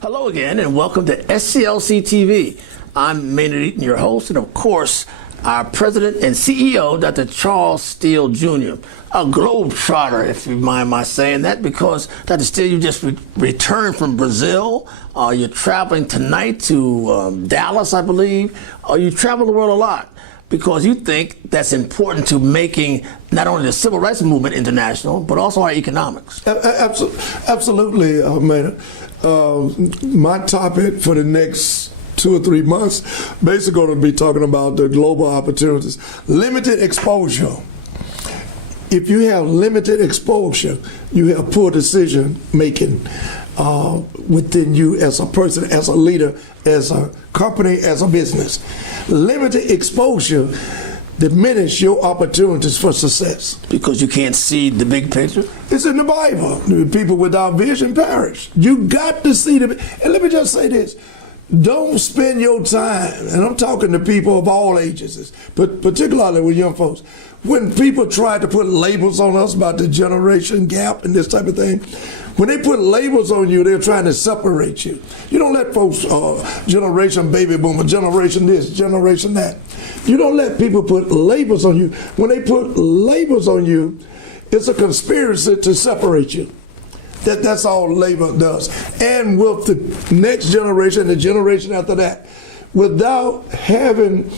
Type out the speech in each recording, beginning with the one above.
Hello again, and welcome to SCLC TV. I'm Maynard Eaton, your host, and of course, our President and CEO, Dr. Charles Steele Jr., a globetrotter, if you mind my saying that, because, Dr. Steele, you just returned from Brazil. You're traveling tonight to Dallas, I believe. You travel the world a lot because you think that's important to making not only the civil rights movement international, but also our economics. Absolutely, Maynard. My topic for the next 2 or 3 months basically going to be talking about the global opportunities. Limited exposure. If you have limited exposure, you have poor decision making within you as a person, as a leader, as a company, as a business. Limited exposure diminish your opportunities for success. Because you can't see the big picture? It's in the Bible. People without vision perish. You got to see the. And let me just say this. Don't spend your time, and I'm talking to people of all ages, but particularly with young folks, when people try to put labels on us about the generation gap and this type of thing, when they put labels on you, they're trying to separate you. You don't let folks, generation baby boomer, generation this, generation that. You don't let people put labels on you. When they put labels on you, it's a conspiracy to separate you. That's all labor does. And with the next generation, the generation after that, without having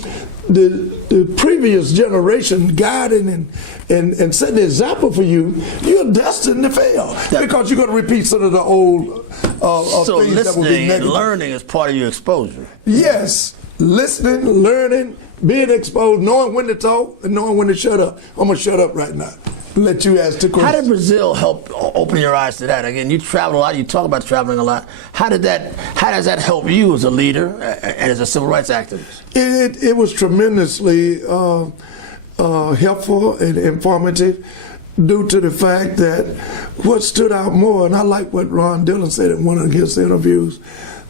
the previous generation guiding and setting the example for you, you're destined to fail because you're going to repeat some of the old so things that will be listening negative. and learning is part of your exposure. Yes, listening, learning, being exposed, knowing when to talk and knowing when to shut up. I'm going to shut up right now. Let you ask the question. How did Brazil help open your eyes to that? Again, you travel a lot. You talk about traveling a lot. How does that help you as a leader and as a civil rights activist? It was tremendously helpful and informative due to the fact that what stood out more, and I like what Ron Dillon said in one of his interviews,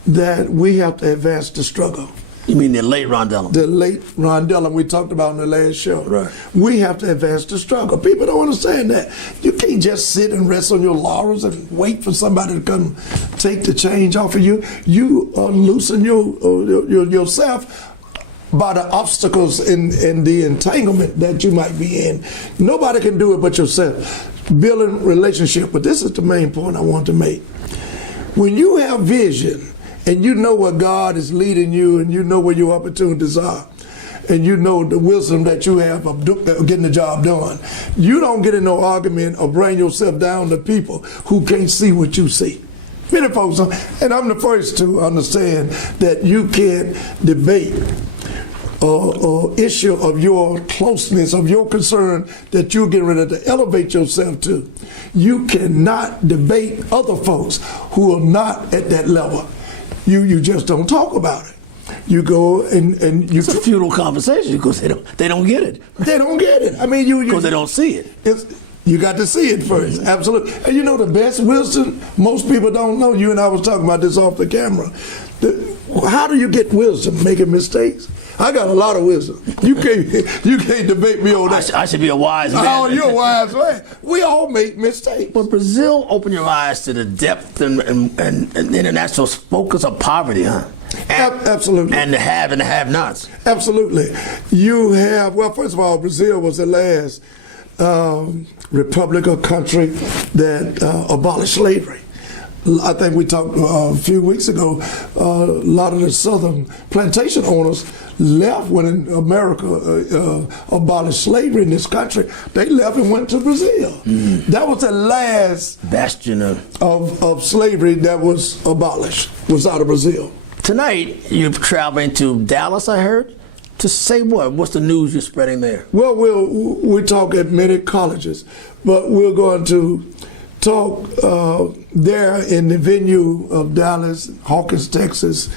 that we have to advance the struggle. You mean the late Ron Dillon? The late Ron Dillon we talked about in the last show. Right. We have to advance the struggle. People don't understand that. You can't just sit and rest on your laurels and wait for somebody to come take the change off of you. You loosen yourself by the obstacles and the entanglement that you might be in. Nobody can do it but yourself. Building relationship. But this is the main point I want to make. When you have vision, and you know where God is leading you, and you know where your opportunities are, and you know the wisdom that you have of getting the job done, you don't get in no argument or bring yourself down to people who can't see what you see. Many folks, and I'm the first to understand that you can't debate or issue of your closeness, of your concern that you're getting ready to elevate yourself to. You cannot debate other folks who are not at that level. You just don't talk about it. You go and you. It's a futile conversation because they don't get it. They don't get it. I mean, because they don't see it. You got to see it first, absolutely. And you know the best wisdom most people don't know. You and I was talking about this off the camera. How do you get wisdom? Making mistakes. I got a lot of wisdom. You can't debate me on that. I should be a wise man. Oh, you're a wise man. We all make mistakes. But Brazil opened your eyes to the depth and international focus of poverty, huh? Absolutely. And the have and the have-nots. Absolutely. You have, well, first of all, Brazil was the last republic or country that abolished slavery. I think we talked a few weeks ago, a lot of the southern plantation owners left when America abolished slavery in this country. They left and went to Brazil. Mm-hmm. That was the last bastion of slavery that was abolished, was out of Brazil. Tonight, you're traveling to Dallas, I heard. To say what? What's the news you're spreading there? Well, we talk at many colleges, but we're going to talk there in the venue of Dallas, Hawkins, Texas.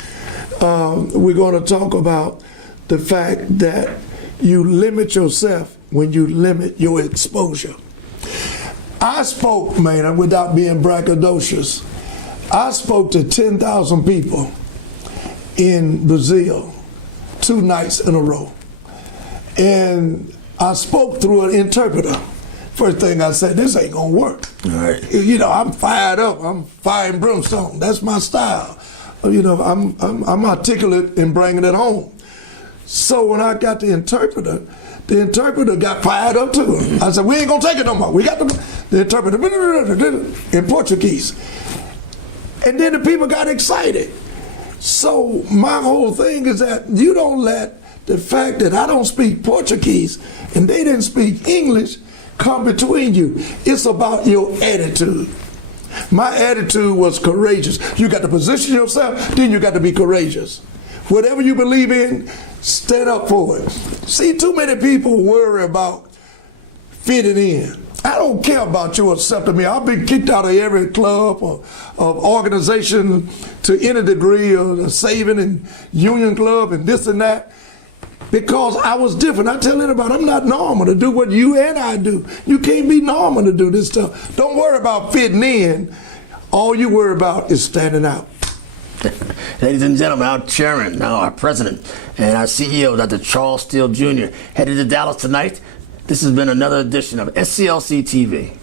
We're going to talk about the fact that you limit yourself when you limit your exposure. I spoke, man, without being braggadocious, I spoke to 10,000 people in Brazil 2 nights in a row. And I spoke through an interpreter. First thing I said, this ain't gonna work. All right. You know, I'm fired up. I'm fire and brimstone. That's my style. You know, I'm articulate in bringing it home. So when I got the interpreter got fired up too. I said, we ain't gonna take it no more. We got the interpreter in Portuguese. And then the people got excited. So my whole thing is that you don't let the fact that I don't speak Portuguese and they didn't speak English come between you. It's about your attitude. My attitude was courageous. You got to position yourself, then you got to be courageous. Whatever you believe in, stand up for it. See, too many people worry about fitting in. I don't care about you accepting me. I've been kicked out of every club or organization to any degree, or the saving and union club and this and that, because I was different. I tell anybody, I'm not normal to do what you and I do. You can't be normal to do this stuff. Don't worry about fitting in. All you worry about is standing out. Ladies and gentlemen, our chairman, now our president, and our CEO, Dr. Charles Steele Jr., headed to Dallas tonight. This has been another edition of SCLC TV.